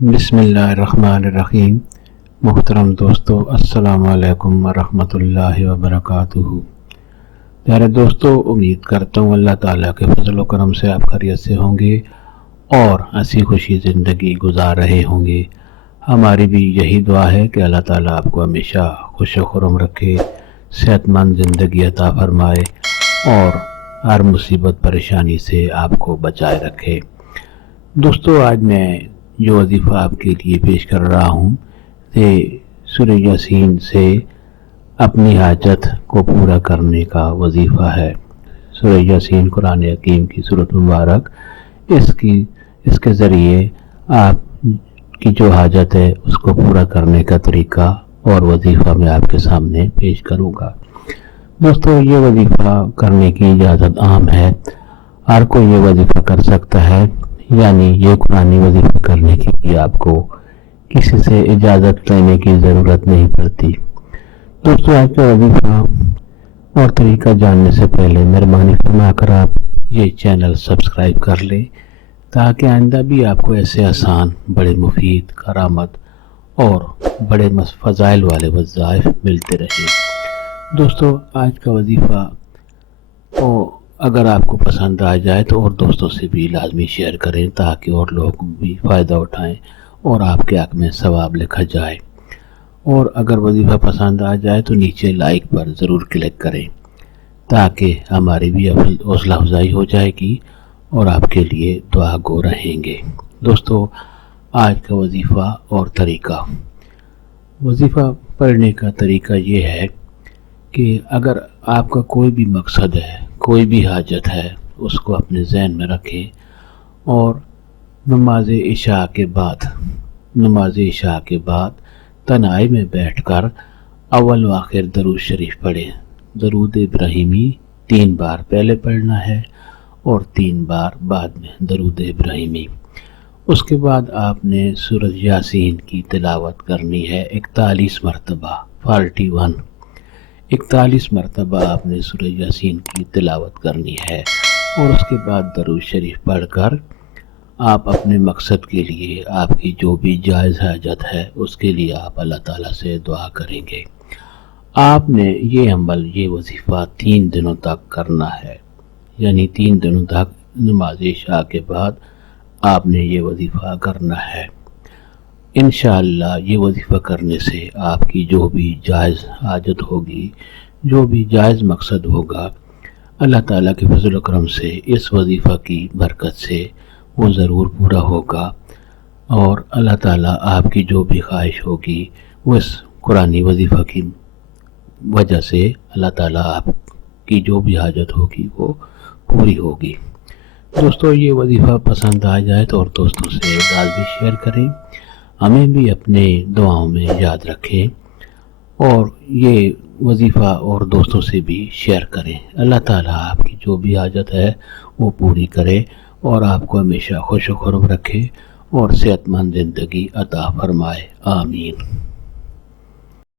बिस्मिल्लाहिर्रहमानिर्रहीम। मुहतरम दोस्तों, अस्सलाम वालेकुम वरहमतुल्लाहि वबरकातुहू। प्यारे दोस्तों, उम्मीद करता हूँ अल्लाह ताला के फजल व करम से आप खैरियत से होंगे और हंसी खुशी ज़िंदगी गुजार रहे होंगे। हमारी भी यही दुआ है कि अल्लाह ताला आपको हमेशा खुश व खुर्रम रखे, सेहतमंद ज़िंदगी अता फरमाए और हर मुसीबत परेशानी से आपको बचाए रखे। दोस्तों, आज मैं जो वजीफ़ा आपके लिए पेश कर रहा हूँ ये सूरह यासीन से अपनी हाजत को पूरा करने का वजीफ़ा है। सूरह यासीन कुरान हकीम की सूरत मुबारक, इसके ज़रिए आप की जो हाजत है उसको पूरा करने का तरीका और वजीफ़ा मैं आपके सामने पेश करूँगा। दोस्तों, ये वजीफ़ा करने की इजाज़त आम है, हर कोई ये वजीफ़ा कर सकता है, यानी ये कुरानी वजीफ़ा करने के लिए आपको किसी से इजाज़त लेने की ज़रूरत नहीं पड़ती। दोस्तों, आज का वजीफ़ा और तरीका जानने से पहले मेहरबानी फरमाकर आप ये चैनल सब्सक्राइब कर लें ताकि आइंदा भी आपको ऐसे आसान, बड़े मुफीद, करामत और बड़े फ़ज़ाइल वाले वज़ाइफ मिलते रहे। दोस्तों, आज का वजीफ़ा अगर आपको पसंद आ जाए तो और दोस्तों से भी लाजमी शेयर करें ताकि और लोग भी फ़ायदा उठाएं और आपके हक़ में सवाब लिखा जाए। और अगर वजीफ़ा पसंद आ जाए तो नीचे लाइक पर ज़रूर क्लिक करें ताकि हमारी भी हौसला अफजाई हो जाएगी और आपके लिए दुआ गो रहेंगे। दोस्तों, आज का वजीफ़ा और तरीका। वजीफ़ा पढ़ने का तरीका ये है कि अगर आपका कोई भी मकसद है, कोई भी हाजत है, उसको अपने ज़हन में रखें और नमाज इशा के बाद तन्हाई में बैठकर अव्वल व आखिर दरूद शरीफ पढ़ें। दरूद इब्राहिमी 3 बार पहले पढ़ना है और 3 बार बाद में दरूद इब्राहिमी। उसके बाद आपने सूरह यासीन की तिलावत करनी है 41 मरतबा, 41 मरतबा आपने सूरह यासीन की तिलावत करनी है और उसके बाद दरूद शरीफ पढ़कर आप अपने मकसद के लिए, आपकी जो भी जायज़ हाजत है उसके लिए आप अल्लाह ताला से दुआ करेंगे। आपने ये अमल, ये वजीफ़ा 3 दिनों तक करना है, यानी 3 दिनों तक नमाज इशा के बाद आपने ये वजीफ़ा करना है। इंशाअल्लाह ये वजीफ़ा करने से आपकी जो भी जायज़ हाजत होगी, जो भी जायज़ मकसद होगा, अल्लाह ताला के फज़ल व करम से इस वजीफ़ा की बरकत से वो ज़रूर पूरा होगा और अल्लाह ताला आपकी जो भी ख्वाहिश होगी वो इस कुरानी वजीफ़ा की वजह से अल्लाह ताला आपकी जो भी हाजत होगी वो पूरी होगी। दोस्तों, ये वजीफ़ा पसंद आ जाए तो और दोस्तों से लाज़मी शेयर करें, हमें भी अपने दुआओं में याद रखें और ये वजीफ़ा और दोस्तों से भी शेयर करें। अल्लाह ताला आपकी जो भी हाजत है वो पूरी करे और आपको हमेशा खुश व खुर्रम रखे और सेहतमंद ज़िंदगी अता फरमाए। आमीन।